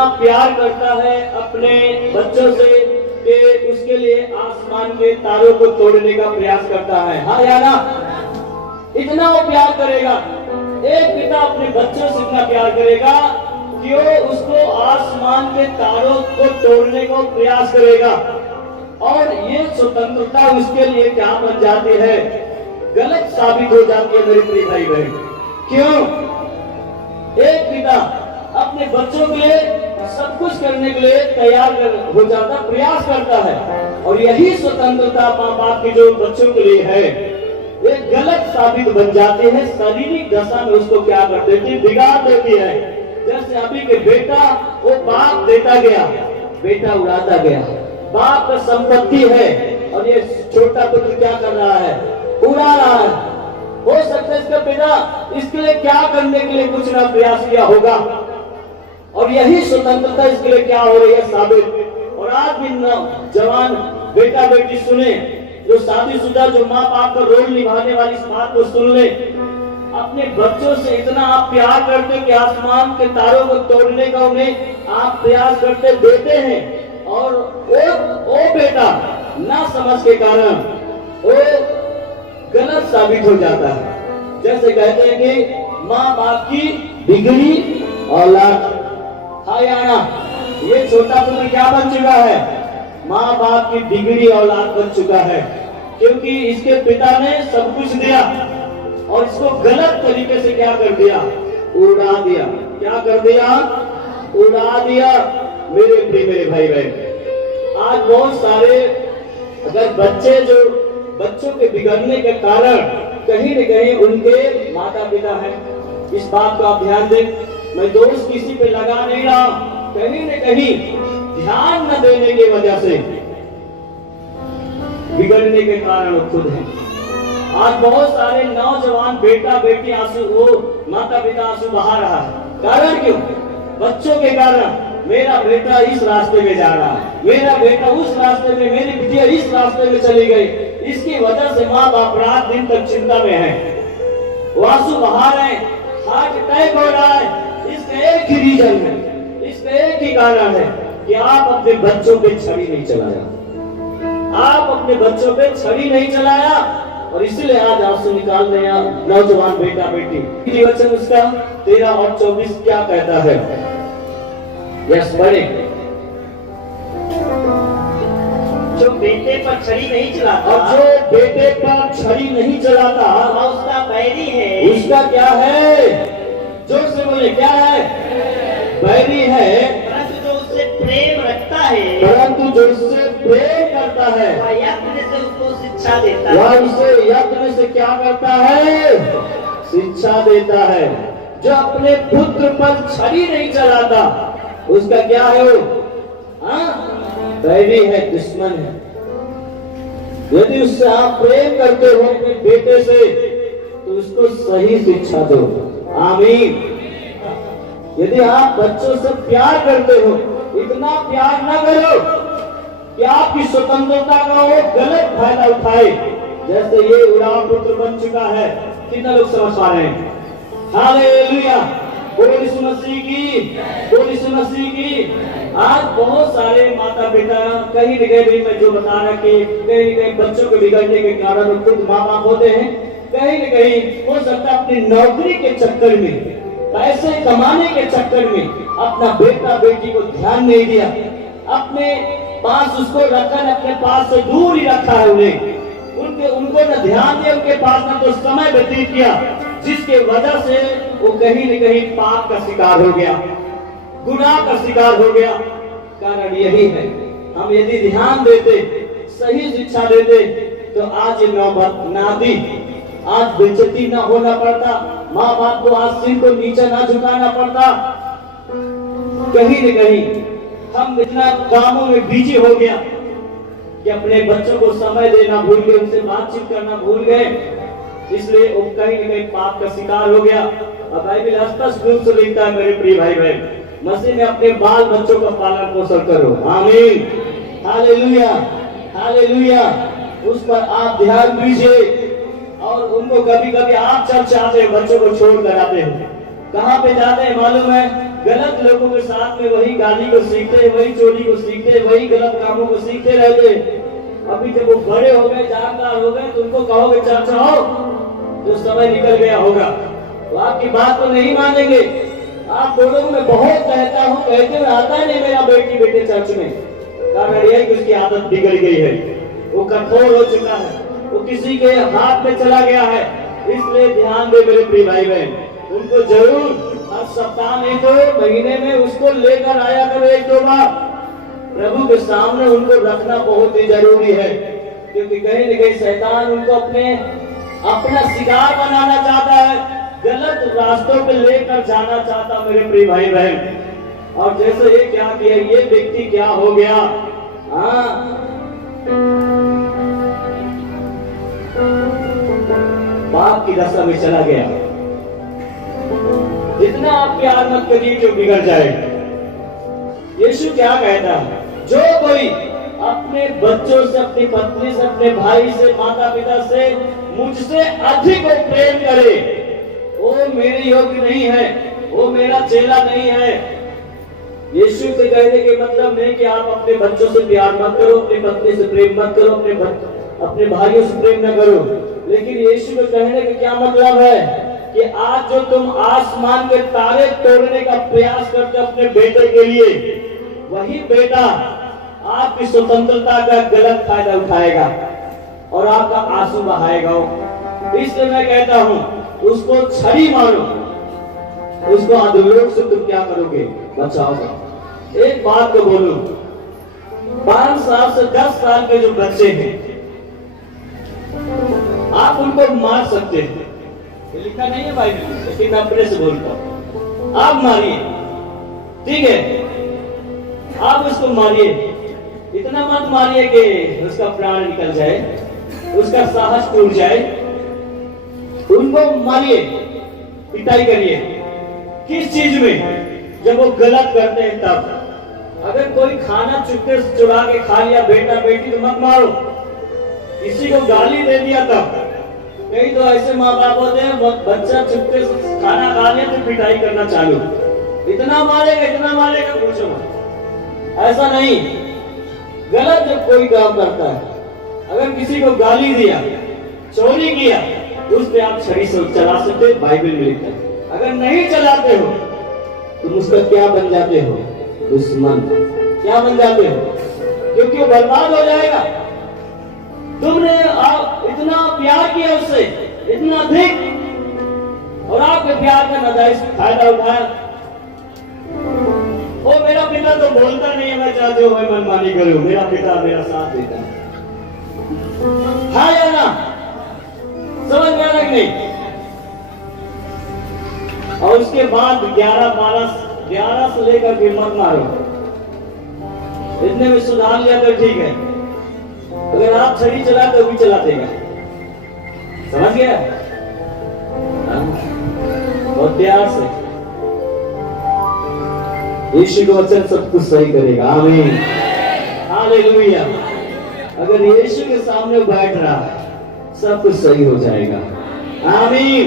इतना प्यार करता है अपने बच्चों से कि उसके लिए आसमान के तारों को तोड़ने का प्रयास करता है। हाँ या ना? इतना वो प्यार करेगा। एक पिता अपने बच्चों से इतना प्यार करेगा कि वो उसको आसमान के तारों को तोड़ने को प्रयास करेगा। और ये स्वतंत्रता उसके लिए क्या बन जाती है? गलत साबित हो जाती है मेरे प्रिय भाई बहन। क्यों? एक पिता अपने बच्चों के लिए सब कुछ करने के लिए तैयार हो जाता, प्रयास करता है, और यही स्वतंत्रता माँ बाप की जो बच्चों के लिए है, ये गलत साबित बन जाती है। शारीरिक दशा में उसको क्या कर देती है? बिगाड़ देती है। जैसे अभी के बेटा, वो बाप देता गया, बेटा उड़ाता गया। बाप का संपत्ति है और ये छोटा पुत्र क्या कर रहा है? उड़ा रहा है। हो सकता है इसका पिता इसके लिए क्या करने के लिए कुछ ना प्रयास किया होगा, और यही स्वतंत्रता इसके लिए क्या हो रही है? साबित। और आज भी जवान बेटा बेटी सुने, जो शादीशुदा, जो माँ बाप का रोल निभाने वाली इस बात को सुन ले। अपने बच्चों से इतना आप प्यार करते कि आसमान के तारों को तोड़ने का उन्हें आप प्रयास करते देते हैं, और वो बेटा ना समझ के कारण वो गलत साबित हो जाता है। जैसे कहते हैं कि माँ बाप की बिगड़ी औलाद। हाँ या ना? ये छोटा पुत्र क्या बन चुका है? माँ बाप की बिगड़ी औलाद बन चुका है, क्योंकि इसके पिता ने सब कुछ दिया और इसको गलत तरीके से क्या कर दिया? उड़ा दिया। क्या कर दिया? उड़ा दिया। मेरे भाई बहन, आज बहुत सारे अगर बच्चों के बिगड़ने के कारण कहीं न कहीं उनके माता पिता हैं। इस बात को आप ध्यान दें। मैं दोष किसी पे लगा नहीं रहा, कहीं न कहीं ध्यान न देने की वजह से बिगड़ने के कारण वो खुद है। आज बहुत सारे नौजवान बेटा बेटी आंसू, वो माता पिता आंसू बहा रहा है। कारण क्यों? बच्चों के कारण। मेरा बेटा इस रास्ते में जा रहा है, मेरा बेटा उस रास्ते में, मेरी बिटिया इस रास्ते में चली गई। इसकी वजह से माँ बाप रात दिन तक चिंता में है, वो आंसू बहा रहे हैं, हार्ट अटैक हो रहा है। इसका एक ही रीजन है, इसका एक ही कारण है कि आप अपने बच्चों पे छड़ी नहीं चलाया। आप अपने बच्चों पे छड़ी नहीं चलाया, और इसलिए आज आंसू निकाल रहे हैं नौजवान बेटा बेटी। वचन उसका 13 और 24 क्या कहता है? यस बड़े। जो बेटे पर छड़ी नहीं चलाता, और जो बेटे पर छड़ी नहीं चलाता, वह उसका बैरी है। उसका क्या है? जोर से बोले, क्या है? बैरी है। परंतु जो उससे प्रेम रखता है, परंतु जो उससे प्रेम करता है, वह यत्न से उसको शिक्षा देता है। वह उसे यत्न से क्या करता है? शिक्षा देता है। जो अपने पुत्र पर छड़ी नहीं चलाता, उसका क्या है? वो बैरी है, दुश्मन है। यदि उससे आप प्रेम करते हो अपने बेटे से, तो उसको सही शिक्षा दो। आमीन। यदि आप बच्चों से प्यार करते हो, इतना प्यार ना करो कि आपकी स्वतंत्रता का वो गलत फायदा उठाए, जैसे ये उड़ान पुत्र बन चुका है। कितना लोग समझ पा रहे हैं? हालेलुया। बोल यीशु मसीह की, बोल यीशु मसीह की। आज बहुत सारे माता पिता कहीं न कहीं, मैं जो बता रहा कि कहीं न कहीं बच्चों के बिगड़ने के कारण खुद माँ बाप होते हैं। कहीं न कहीं हो सकता है अपनी नौकरी के चक्कर में, पैसे कमाने के चक्कर में अपना बेटा बेटी को ध्यान नहीं दिया, अपने पास उसको रखा, अपने पास से दूर ही रखा है उन्हें। उनको न ध्यान दिया, उनके पास न तो समय व्यतीत किया, जिसके वजह से वो कहीं न कहीं पाप का शिकार हो गया, गुनाह का शिकार हो गया। कारण यही है, हम यदि ध्यान देते, सही शिक्षा देते, तो आज ये नौबत ना आती, आज बेइज्जती ना होना पड़ता, माँ बाप को आज सिर को नीचे ना झुकाना पड़ता। कहीं न कहीं हम इतना कामों में बिजी हो गया कि अपने बच्चों को समय देना भूल गए, उनसे बातचीत करना भूल गए, इसलिए वो कहीं न कहीं पाप का शिकार हो गया। अब बाइबल स्पष्ट रूप से लिखता है, मेरे प्रिय भाई बहन, मसीह में अपने बाल बच्चों का पालन पोषण करो। आमीन। Hallelujah, hallelujah. उस पर आप ध्यान दीजिए, और उनको कभी कभी आप चर्च आते हैं, बच्चों को छोड़ कर आते हैं। कहाँ पे जाते हैं मालूम है? गलत लोगों के साथ में वही गाली को सीखते, वही चोरी को सीखते, वही गलत कामों को सीखते रहते। अभी जब वो बड़े हो गए, जानदार हो गए, तो उनको कहोगे चाचा हो, जो समय निकल गया होगा, तो आपकी बात तो नहीं मानेंगे। आप दोनों में बहुत कहता हूँ, कहते हुए आता नहीं मेरा बेटी बेटे चर्च में, कारण यह कि उसकी आदत बिगड़ गई है, वो कठोर हो चुका है, वो किसी के हाथ में चला गया है। इसलिए ध्यान दे मेरे प्रिय भाई बहन, उनको जरूर हर सप्ताह नहीं तो महीने में उसको लेकर आया करो 1-2 बार। प्रभु के सामने उनको रखना बहुत ही जरूरी है, क्योंकि कहीं न कहीं शैतान उनको अपना शिकार बनाना चाहता है, गलत रास्तों पे लेकर जाना चाहता मेरे प्रिय भाई बहन। और जैसे ये क्या किया, ये व्यक्ति क्या हो गया, पाप की दशा में चला गया। जितना आप प्यार मत करिए जो बिगड़ जाए। यीशु क्या कहता है, जो कोई अपने बच्चों से, अपनी पत्नी से, अपने भाई से, माता पिता से मुझसे अधिक प्रेम करे, वो मेरे योग्य नहीं है, वो मेरा चेला नहीं है। यीशु के कहने के मतलब नहीं कि आप अपने बच्चों से प्यार मत करो, अपनी पत्नी से प्रेम मत करो, अपने भाइयों से प्रेम न करो, लेकिन यीशु के कहने का क्या मतलब है कि आज जो तुम आसमान के तारे तोड़ने का प्रयास करते हो अपने बेटे के लिए, वही बेटा आपकी स्वतंत्रता का गलत फायदा उठाएगा और आपका आंसू बहाएगा। इसलिए मैं कहता हूं, उसको छड़ी मारो, उसको अधोलोक से तुम क्या करोगे, बचाओगे। एक बात तो बोलूं, 5 साल से 10 साल के जो बच्चे हैं, आप उनको मार सकते हैं, ये लिखा नहीं है बाइबल में, लेकिन मैं अपने से बोलता हूं, आप मारिए, ठीक है, आप उसको मारिए, इतना मत मारिए कि उसका प्राण निकल जाए, उसका साहस टूट जाए। उनको मारिए, पिटाई करिए। किस चीज में? जब वो गलत करते हैं तब। अगर कोई खाना चुपके से चुरा के खा लिया बेटा बेटी, तो मत मारो। किसी को गाली दे दिया तब। कई तो ऐसे माँ बाप होते हैं, बच्चा चुपके से खाना खा लिया तो पिटाई करना चालू, इतना मारेगा पूछो मत। ऐसा नहीं, गलत जब कोई काम करता है, अगर किसी को गाली दिया, चोरी किया, तो उस पे आप छड़ी से चला सकते, बाइबल में लिखा है। अगर नहीं चलाते हो, तुम उसका क्या बन जाते हो? दुश्मन। क्या बन जाते हो? क्योंकि वो बर्बाद हो जाएगा। तुमने इतना प्यार किया उससे, इतना अधिक, और आपके प्यार का नाजायज फायदा उठाया। वो मेरा पिता तो बोलता नहीं है मैं चाहते हो मैं मनमानी करूं, मेरा पिता मेरा साथ देता है। हाँ या ना? समझ में आ रहा कि नहीं? और उसके बाद 11 से लेकर फिर मत मारो। इतने में सुधार लिया तो ठीक है, अगर आप छड़ी चलाते तो भी चला देगा। समझ गया? बहुत प्यार से यीशु को वचन सब कुछ सही करेगा। आमीन, हालेलुया। अगर यीशु के सामने बैठ रहा है, सब कुछ सही हो जाएगा। आमीन।